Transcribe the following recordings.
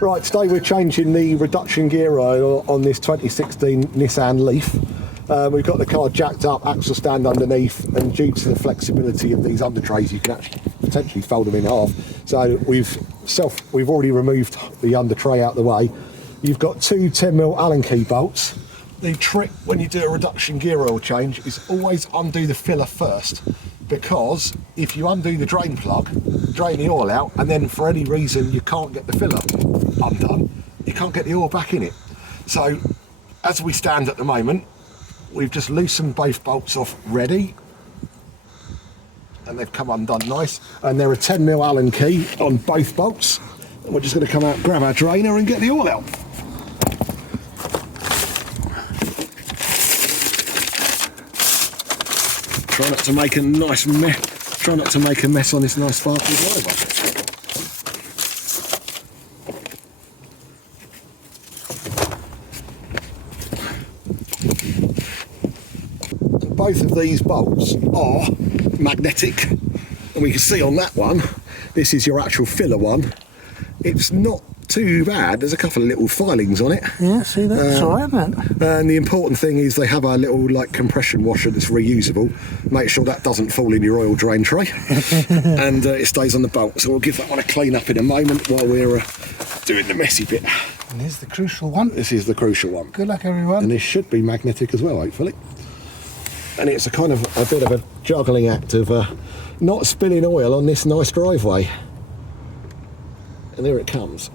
Right, today we're changing the reduction gear oil on this 2016 Nissan Leaf. We've got the car jacked up, axle stand underneath, and due to the flexibility of these under trays, you can actually potentially fold them in half. So we've already removed the under tray out of the way. You've got two 10mm Allen key bolts. The trick when you do a reduction gear oil change is always undo the filler first, because if you undo the drain plug, drain the oil out, and then for any reason you can't get the filler undone, you can't get the oil back in it. So as we stand at the moment, we've just loosened both bolts off ready, and they've come undone nice, and they're a 10mm Allen key on both bolts. And we're just going to come out, grab our drainer and get the oil out. Try not to make a nice mess. Try not to make a mess on this nice sparkly driveway. Both of these bolts are magnetic, and we can see on that one, this is your actual filler one. It's not too bad. There's a couple of little filings on it. Yeah, see that? It's alright, isn't it? And the important thing is they have a little like compression washer that's reusable. Make sure that doesn't fall in your oil drain tray, and it stays on the bolt. So we'll give that one a clean up in a moment while we're doing the messy bit. And here's the crucial one. This is the crucial one. Good luck, everyone. And this should be magnetic as well, hopefully. And it's a kind of a bit of a juggling act of not spilling oil on this nice driveway. And there it comes.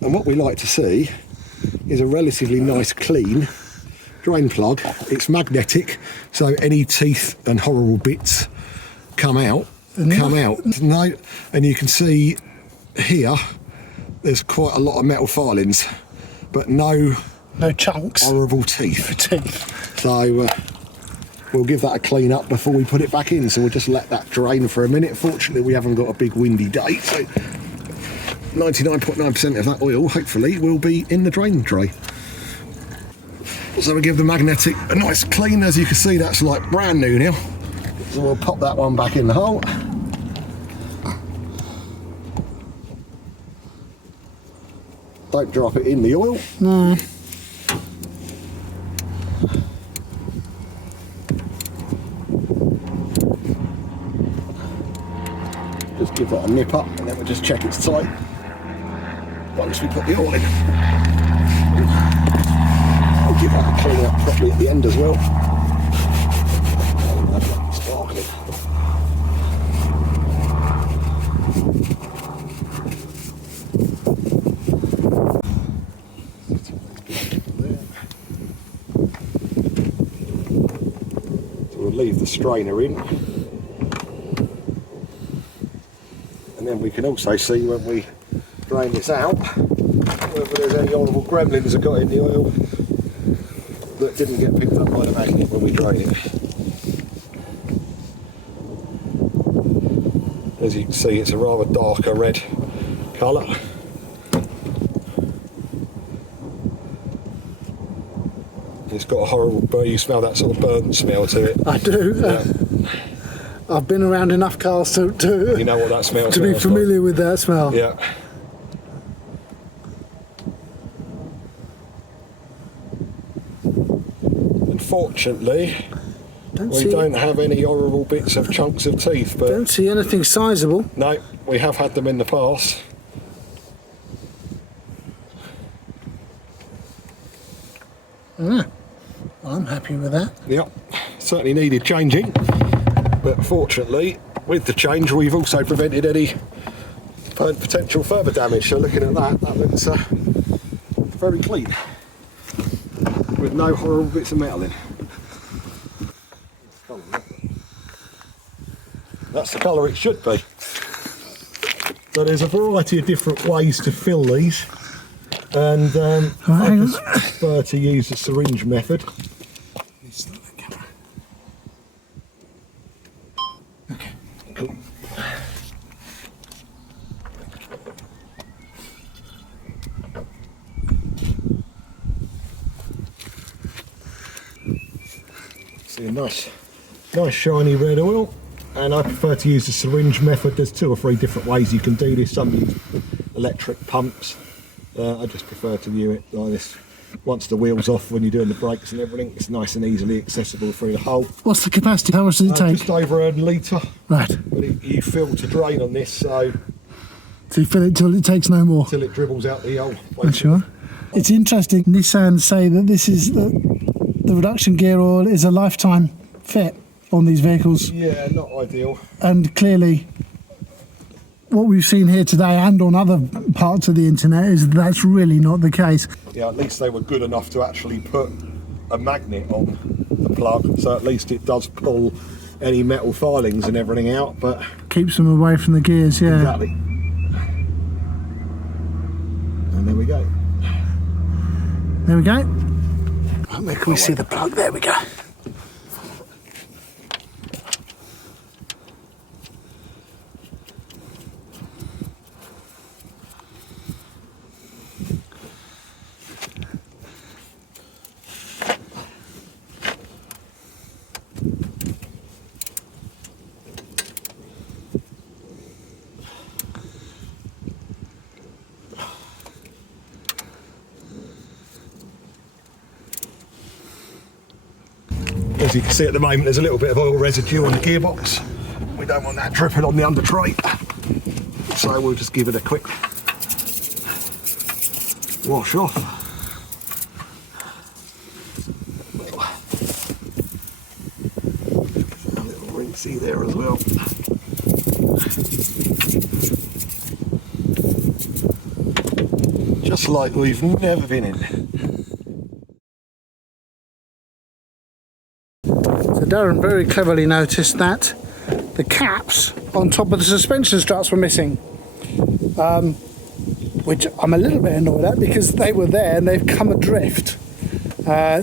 And what we like to see is a relatively nice clean drain plug. It's magnetic, so any teeth and horrible bits come out. No, and you can see here there's quite a lot of metal filings, but no chunks, horrible teeth. So we'll give that a clean up before we put it back in. So we'll just let that drain for a minute. Fortunately, we haven't got a big windy day, so 99.9% of that oil hopefully will be in the drain tray. So we give the magnetic a nice clean. As you can see, that's like brand new now. So we'll pop that one back in the hole. Don't drop it in the oil. No. Just give that a nip up, and then we'll just check it's tight once we put the oil in. We'll give that a clean up properly at the end as well. Sparkling. So we'll leave the strainer in. And then we can also see when we drain this out whether there's any horrible gremlins that got in the oil that didn't get picked up by the magnet when we drain it. As you can see, it's a rather darker red colour. It's got a horrible, you smell that sort of burnt smell to it. I do. Yeah. I've been around enough cars to you know what that smells to be familiar like. with that smell. Yeah. Unfortunately, we don't have any horrible bits of chunks of teeth. But don't see anything sizable. No, we have had them in the past. Ah, I'm happy with that. Yep, certainly needed changing. But fortunately, with the change, we've also prevented any potential further damage. So looking at that, that looks very clean, with no horrible bits of metal in. That's the colour it should be. So there's a variety of different ways to fill these, and I just prefer to use the syringe method. Cool. See a nice shiny red oil. and I prefer to use the syringe method. There's 2 or 3 different ways you can do this. Some use electric pumps. I just prefer to view it like this. Once the wheel's off, when you're doing the brakes and everything, it's nice and easily accessible through the hole. What's the capacity? How much does it take? Just over a litre. Right. But you fill to drain on this, so you fill it till it takes no more. till it dribbles out the hole. I'm sure. It's interesting. Nissan say that this is the reduction gear oil is a lifetime fit on these vehicles. Yeah, not ideal. And clearly, what we've seen here today and on other parts of the internet is that's really not the case. Yeah, at least they were good enough to actually put a magnet on the plug, so at least it does pull any metal filings and everything out, but keeps them away from the gears, yeah. exactly. And there we go. There we go. Right, where can we see the plug? There we go. As you can see at the moment, there's a little bit of oil residue on the gearbox. We don't want that dripping on the under tray, so we'll just give it a quick wash off. A little rinsey there as well. Just like we've never been in. So Darren very cleverly noticed that the caps on top of the suspension struts were missing, which I'm a little bit annoyed at because they were there and they've come adrift.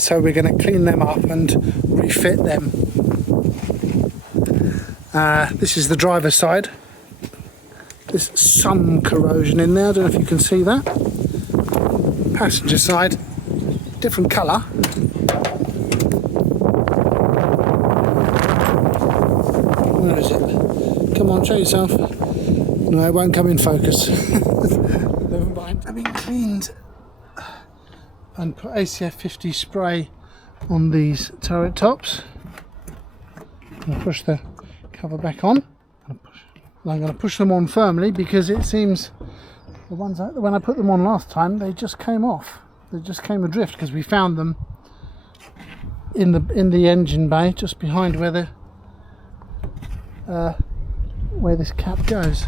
So we're going to clean them up and refit them. This is the driver's side. There's some corrosion in there, I don't know if you can see that. Passenger side, different colour. Where is it? Come on, show yourself. No, it won't come in focus. Never mind. I've been cleaned and put ACF 50 spray on these turret tops. I'll push the cover back on. I'm going to push them on firmly because it seems the ones when I put them on last time, they just came off. They just came adrift because we found them in the engine bay just behind where this cap goes.